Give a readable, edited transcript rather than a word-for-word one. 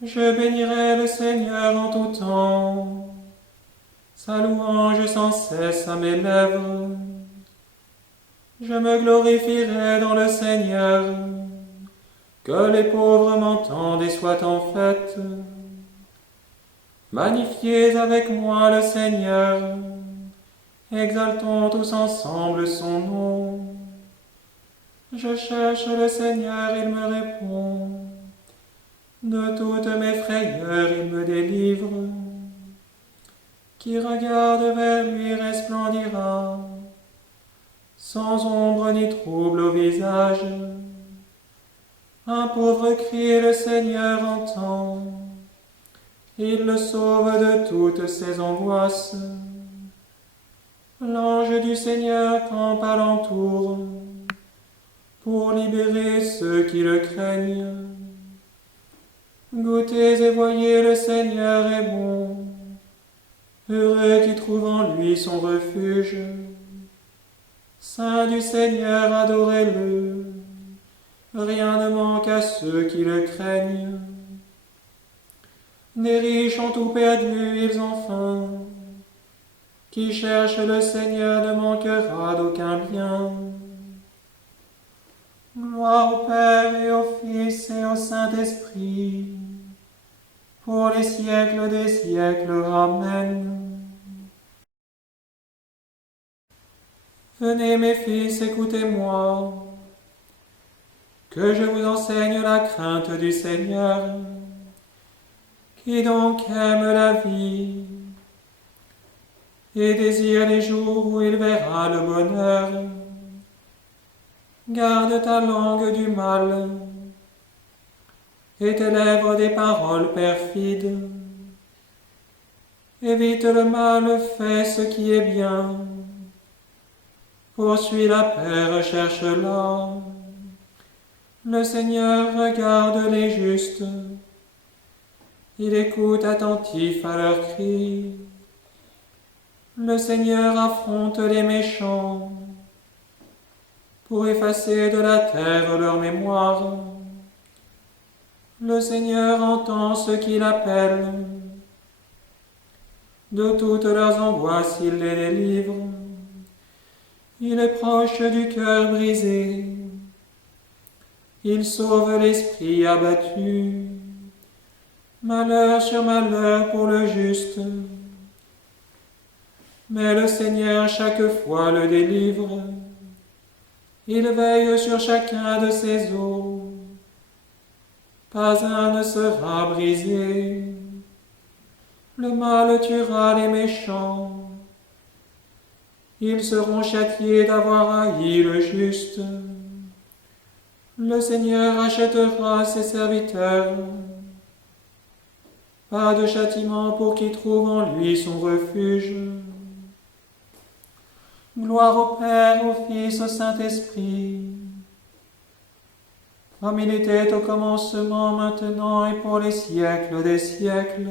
Je bénirai le Seigneur en tout temps, sa louange sans cesse à mes lèvres. Je me glorifierai dans le Seigneur, que les pauvres m'entendent et soient en fête. Magnifiez avec moi le Seigneur, exaltons tous ensemble son nom. Je cherche le Seigneur, il me répond. De toutes mes frayeurs, il me délivre. Qui regarde vers lui resplendira, sans ombre ni trouble au visage. Un pauvre crie, le Seigneur entend. Il le sauve de toutes ses angoisses. L'ange du Seigneur campe alentour, pour libérer ceux qui le craignent. Goûtez et voyez, le Seigneur est bon. Heureux qui trouve en lui son refuge. Saints du Seigneur, adorez-le. Rien ne manque à ceux qui le craignent. Des riches ont tout perdu, ils ont faim. Qui cherche le Seigneur ne manquera d'aucun bien. Gloire au Père et au Fils et au Saint-Esprit, pour les siècles des siècles. Amen. Venez mes fils, écoutez-moi, que je vous enseigne la crainte du Seigneur. Qui donc aime la vie et désire les jours où il verra le bonheur. Garde ta langue du mal et tes lèvres des paroles perfides. Évite le mal, fais ce qui est bien. Poursuis la paix, recherche-la. Le Seigneur regarde les justes. Il écoute attentif à leurs cris. Le Seigneur affronte les méchants pour effacer de la terre leur mémoire. Le Seigneur entend ceux qui l'appellent. De toutes leurs angoisses, il les délivre. Il est proche du cœur brisé. Il sauve l'esprit abattu. Malheur sur malheur pour le juste. Mais le Seigneur chaque fois le délivre. Il veille sur chacun de ses os. Pas un ne sera brisé. Le mal tuera les méchants. Ils seront châtiés d'avoir haï le juste. Le Seigneur achètera ses serviteurs. Pas de châtiment pour qui trouve en lui son refuge. Gloire au Père, au Fils, au Saint-Esprit, comme il était au commencement, maintenant et pour les siècles des siècles.